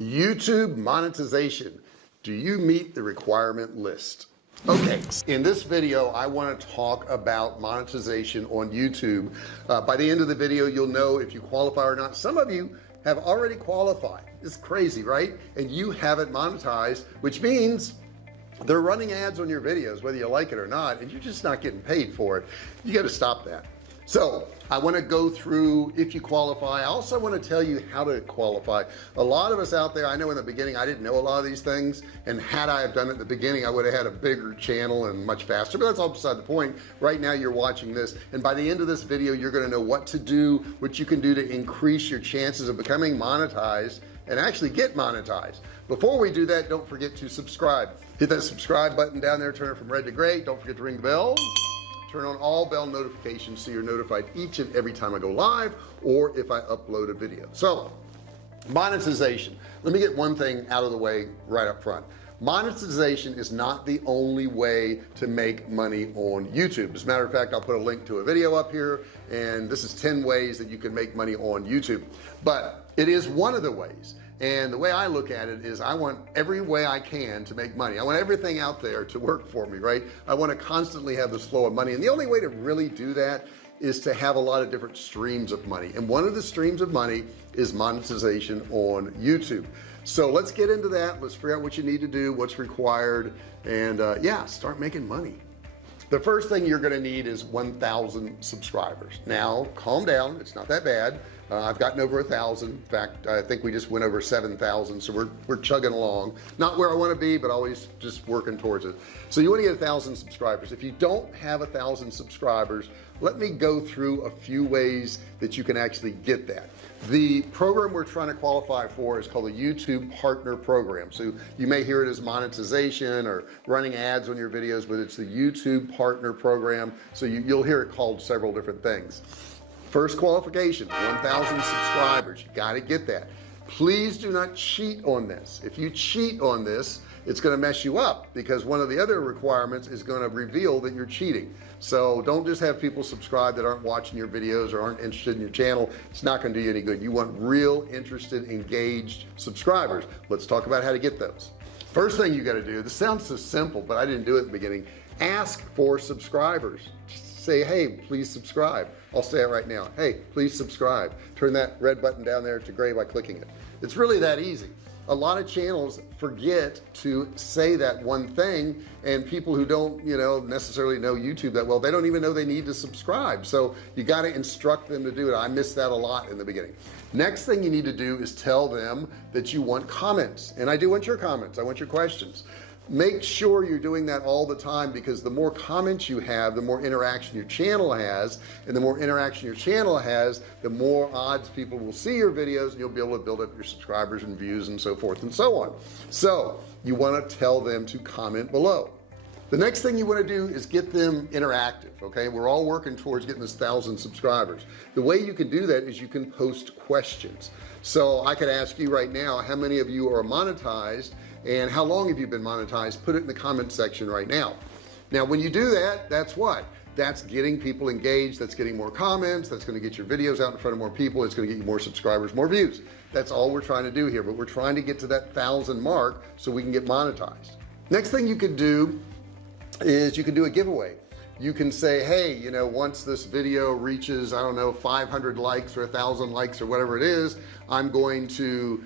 YouTube monetization. Do you meet the requirement list? Okay, in this video I want to talk about monetization on YouTube. By the end of the video you'll know if you qualify or not. Some of you have already qualified. It's crazy, right? And you haven't monetized, which means they're running ads on your videos whether you like it or not, and you're just not getting paid for it. You got to stop that. So I want to go through if you qualify. I also want to tell you how to qualify. A lot of us out there, I know in the beginning I didn't know a lot of these things, and had I have done it at the beginning I would have had a bigger channel and much faster, but that's all beside the point. Right now you're watching this, and by the end of this video you're going to know what to do, what you can do to increase your chances of becoming monetized and actually get monetized. Before we do that, don't forget to subscribe. Hit that subscribe button down there, turn it from red to gray. Don't forget to ring the bell. Turn on all bell notifications so you're notified each and every time I go live or if I upload a video. So monetization, let me get one thing out of the way right up front. Monetization is not the only way to make money on YouTube. As a matter of fact, I'll put a link to a video up here, and this is 10 ways that you can make money on YouTube, but it is one of the ways. And the way I look at it is I want every way I can to make money. I want everything out there to work for me, right? I want to constantly have this flow of money, and the only way to really do that is to have a lot of different streams of money, and one of the streams of money is monetization on YouTube. So let's get into that. Let's figure out what you need to do, what's required, and yeah, start making money. The first thing you're going to need is 1,000 subscribers. Now calm down, it's not that bad. I've gotten over 1,000. In fact, I think we just went over 7,000, so we're chugging along. Not where I want to be, but always just working towards it. So you want to get 1,000 subscribers. If you don't have 1,000 subscribers, let me go through a few ways that you can actually get that. The program we're trying to qualify for is called the YouTube Partner Program. So you may hear it as monetization or running ads on your videos, but it's the YouTube Partner Program. So you'll hear it called several different things. First qualification, 1,000 subscribers. You got to get that. Please do not cheat on this. If you cheat on this, it's going to mess you up, because one of the other requirements is going to reveal that you're cheating. So don't just have people subscribe that aren't watching your videos or aren't interested in your channel. It's not going to do you any good. You want real, interested, engaged subscribers. Let's talk about how to get those. First thing you got to do, this sounds so simple, but I didn't do it at the beginning. Ask for subscribers. Just say, hey, please subscribe. I'll say it right now. Hey, please subscribe. Turn that red button down there to gray by clicking it. It's really that easy. A lot of channels forget to say that one thing, and people who don't necessarily know YouTube that well, they don't even know they need to subscribe. So you got to instruct them to do it. I missed that a lot in the beginning. Next thing you need to do is tell them that you want comments, and I do want your comments. I want your questions. Make sure you're doing that all the time, because the more comments you have, the more interaction your channel has, and the more interaction your channel has, the more odds people will see your videos, and you'll be able to build up your subscribers and views and so forth and so on. So you want to tell them to comment below. The next thing you want to do is get them interactive. Okay, we're all working towards getting this 1,000 subscribers. The way you can do that is you can post questions. So I could ask you right now, how many of you are monetized and how long have you been monetized? Put it in the comment section right now. Now when you do that, that's what? That's getting people engaged. That's getting more comments. That's going to get your videos out in front of more people. It's going to get you more subscribers, more views. That's all we're trying to do here, but we're trying to get to that 1,000 mark so we can get monetized. Next thing you could do is you can do a giveaway. You can say, hey, once this video reaches, I don't know, 500 likes or 1,000 likes or whatever it is, I'm going to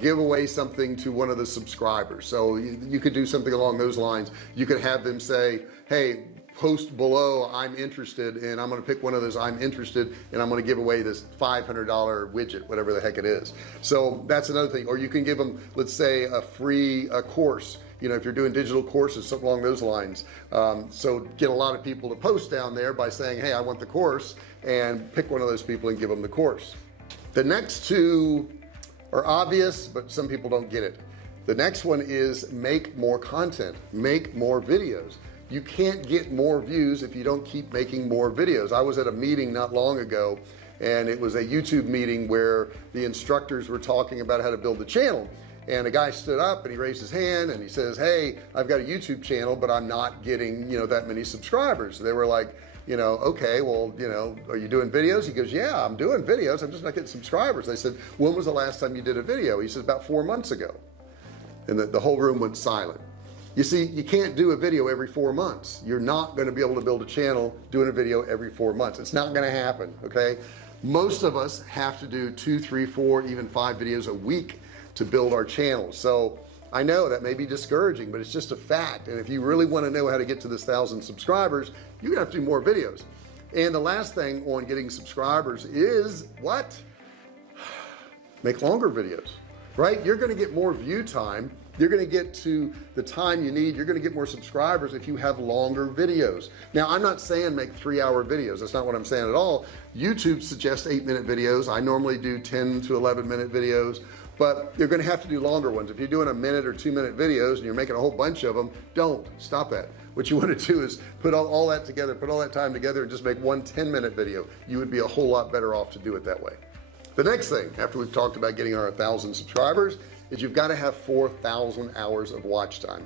give away something to one of the subscribers. So you could do something along those lines. You could have them say, hey, post below, I'm interested, and I'm going to pick one of those I'm interested, and I'm going to give away this $500 widget, whatever the heck it is. So that's another thing. Or you can give them, let's say, a free course. If you're doing digital courses, something along those lines. So get a lot of people to post down there by saying, hey, I want the course, and pick one of those people and give them the course. The next two are obvious, but some people don't get it. The next one is make more content, make more videos. You can't get more views if you don't keep making more videos. I was at a meeting not long ago, and it was a YouTube meeting where the instructors were talking about how to build the channel. And a guy stood up and he raised his hand and he says, hey, I've got a YouTube channel, but I'm not getting that many subscribers. They were like, okay, well, are you doing videos? He goes, yeah, I'm doing videos, I'm just not getting subscribers. I said, when was the last time you did a video? He says, about 4 months ago. And the whole room went silent. You see, you can't do a video every 4 months. You're not going to be able to build a channel doing a video every 4 months. It's not going to happen. Okay, most of us have to do 2, 3, 4, even 5 videos a week to build our channel. So I know that may be discouraging, but it's just a fact. And if you really want to know how to get to this 1,000 subscribers, you're gonna have to do more videos. And the last thing on getting subscribers is what? Make longer videos, right? You're going to get more view time. You're going to get to the time you need. You're going to get more subscribers if you have longer videos. Now, I'm not saying make 3-hour videos. That's not what I'm saying at all. YouTube suggests 8-minute videos. I normally do 10 to 11-minute videos, but you're going to have to do longer ones. If you're doing 1-minute or 2-minute videos and you're making a whole bunch of them, don't stop that. What you want to do is put all that together, put all that time together, and just make one 10-minute video. You would be a whole lot better off to do it that way. The next thing, after we've talked about getting our 1,000 subscribers, is you've got to have 4,000 hours of watch time.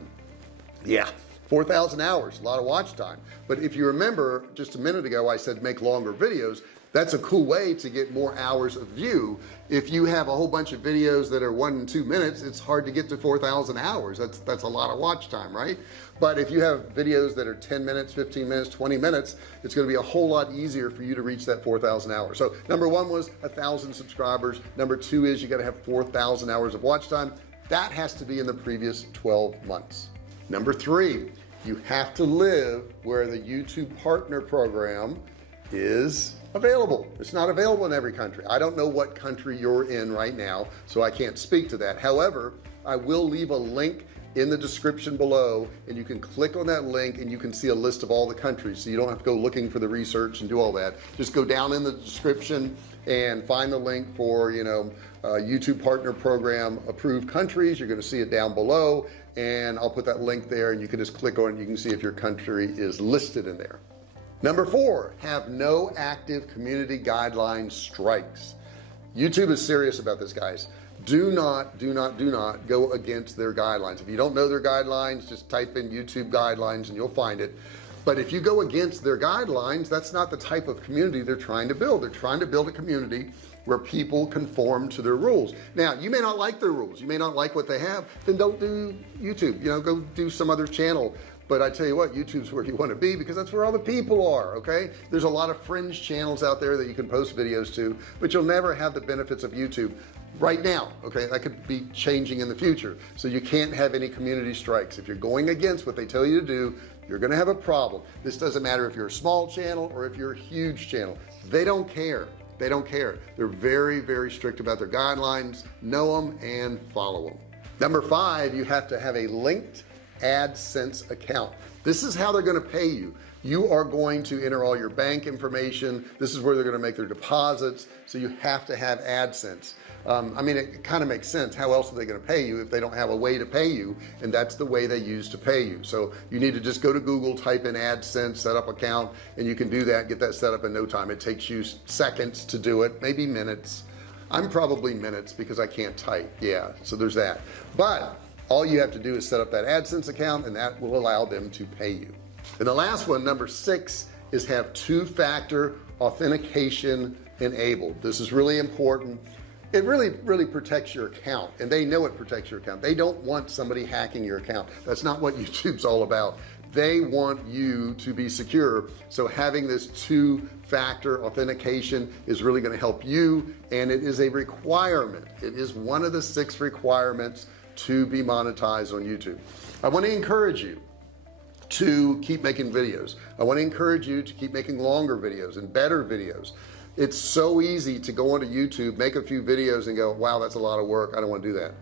Yeah, 4,000 hours, a lot of watch time. But if you remember just a minute ago, I said make longer videos. That's a cool way to get more hours of view. If you have a whole bunch of videos that are 1 and 2 minutes, it's hard to get to 4,000 hours. That's a lot of watch time, right? But if you have videos that are 10 minutes, 15 minutes, 20 minutes, it's going to be a whole lot easier for you to reach that 4,000 hours. So number 1 was 1,000 subscribers. Number 2 is you got to have 4,000 hours of watch time. That has to be in the previous 12 months. Number 3, you have to live where the YouTube partner program is available. It's not available in every country. I don't know what country you're in right now, so I can't speak to that. However, I will leave a link in the description below, and you can click on that link and you can see a list of all the countries, so you don't have to go looking for the research and do all that. Just go down in the description and find the link for YouTube partner program approved countries. You're going to see it down below, and I'll put that link there, and you can just click on it. You can see if your country is listed in there. Number 4, have no active community guideline strikes. YouTube is serious about this, guys. Do not go against their guidelines. If you don't know their guidelines, just type in YouTube guidelines and you'll find it. But if you go against their guidelines, that's not the type of community they're trying to build. They're trying to build a community where people conform to their rules. Now, you may not like their rules. You may not like what they have. Then don't do YouTube. Go do some other channel. But I tell you what, YouTube's where you want to be, because that's where all the people are. Okay, there's a lot of fringe channels out there that you can post videos to, but you'll never have the benefits of YouTube right now. Okay, that could be changing in the future. So you can't have any community strikes. If you're going against what they tell you to do, you're going to have a problem. This doesn't matter if you're a small channel or if you're a huge channel. They don't care. They don't care. They're very, very strict about their guidelines. Know them and follow them. Number 5, you have to have a linked ADSENSE account. This is how they're going to pay you. You are going to enter all your bank information. This is where they're going to make their deposits. So you have to have ADSENSE. I mean, it kind of makes sense. How else are they going to pay you if they don't have a way to pay you? And that's the way they use to pay you. So you need to just go to Google, type in ADSENSE, set up account, and you can do that, get that set up in no time. It takes you seconds to do it, maybe minutes. I'm probably minutes because I can't type. Yeah, so there's that. But all you have to do is set up that ADSENSE account, and that will allow them to pay you. And the last one, number 6, is have 2-factor authentication enabled. This is really important. It really protects your account, and they know it protects your account. They don't want somebody hacking your account. That's not what YouTube's all about. They want you to be secure. So having this 2-factor authentication is really going to help you, and it is a requirement. It is one of the 6 requirements to be monetized on YouTube. I want to encourage you to keep making videos. I want to encourage you to keep making longer videos and better videos. It's so easy to go onto YouTube, make a few videos and go, wow, that's a lot of work. I don't want to do that.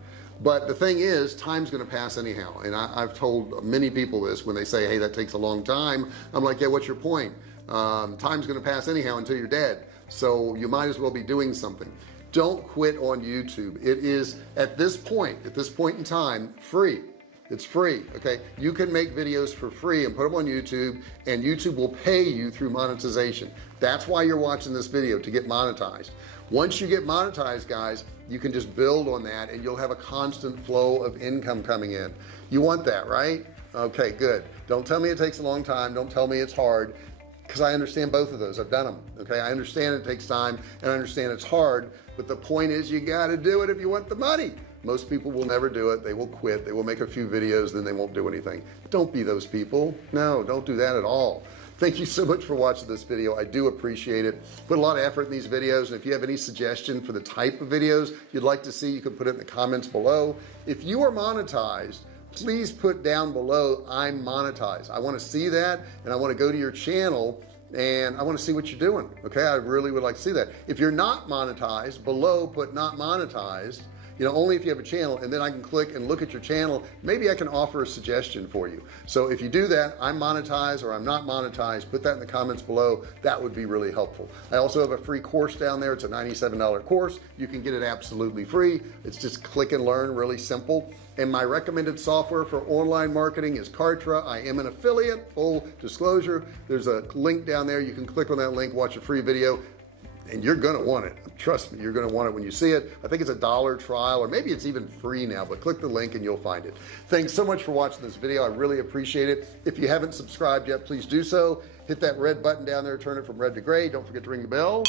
But the thing is, time's going to pass anyhow. And I've told many people this when they say, hey, that takes a long time. I'm like, yeah, what's your point? Time's going to pass anyhow until you're dead. So you might as well be doing something. Don't quit on YouTube. It is at this point in time, free. It's free. Okay, you can make videos for free and put them on YouTube, and YouTube will pay you through monetization. That's why you're watching this video, to get monetized. Once you get monetized, guys, you can just build on that, and you'll have a constant flow of income coming in. You want that, right? Okay, good. Don't tell me it takes a long time. Don't tell me it's hard. because I understand both of those. I've done them. Okay, I understand it takes time and I understand it's hard, but the point is you got to do it if you want the money. Most people will never do it. They will quit. They will make a few videos, then they won't do anything. Don't be those people. No, don't do that at all. Thank you so much for watching this video. I do appreciate it. Put a lot of effort in these videos, and if you have any suggestion for the type of videos you'd like to see, you can put it in the comments below. If you are monetized, please put down below, I'm monetized. I want to see that, and I want to go to your channel and I want to see what you're doing. Okay, I really would like to see that. If you're not monetized, below put not monetized, you know, only if you have a channel, and then I can click and look at your channel. Maybe I can offer a suggestion for you. So if you do that, I'm monetized or I'm not monetized, put that in the comments below. That would be really helpful. I also have a free course down there. It's a $97 course. You can get it absolutely free. It's just click and learn, really simple. And my recommended software for online marketing is Kartra. I am an affiliate, full disclosure. There's a link down there. You can click on that link, watch a free video, and you're gonna want it. Trust me, you're gonna want it when you see it. I think it's a $1 trial, or maybe it's even free now, but click the link and you'll find it. Thanks so much for watching this video. I really appreciate it. If you haven't subscribed yet, please do so. Hit that red button down there, turn it from red to gray. Don't forget to ring the bell.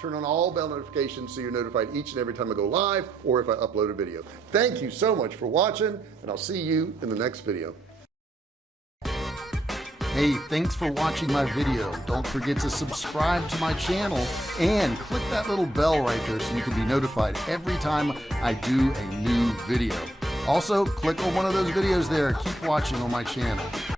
Turn on all bell notifications so you're notified each and every time I go live or if I upload a video. Thank you so much for watching, and I'll see you in the next video. Hey, thanks for watching my video. Don't forget to subscribe to my channel and click that little bell right there so you can be notified every time I do a new video. Also, click on one of those videos there. Keep watching on my channel.